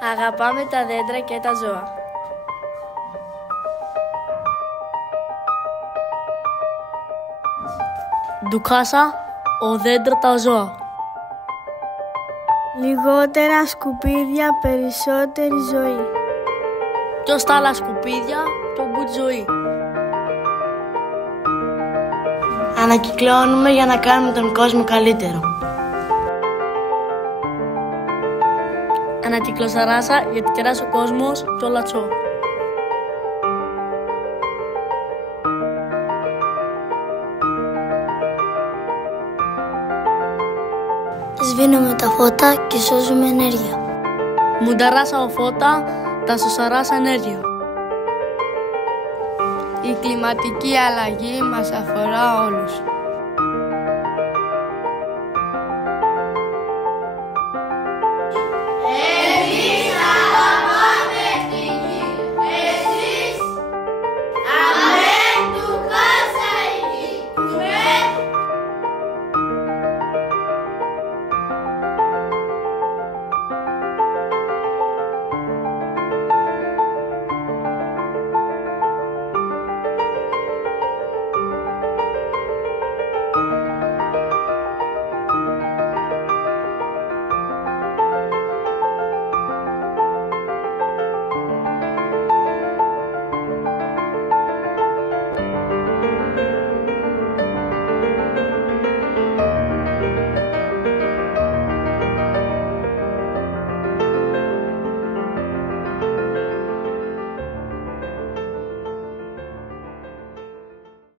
Αγαπάμε τα δέντρα και τα ζώα. Ντουκάσα, ο δέντρα τα ζώα. Λιγότερα σκουπίδια, περισσότερη ζωή. Ποιος τα άλλα σκουπίδια, πιο good ζωή. Ανακυκλώνουμε για να κάνουμε τον κόσμο καλύτερο. Ανακυκλωσαράσα γιατί κεράσει ο κόσμος πιο λατσό. Σβήνουμε τα φώτα και σώζουμε ενέργεια. Μουνταράσα ο φώτα, τα σωσαράσα ενέργεια. Η κλιματική αλλαγή μας αφορά όλους.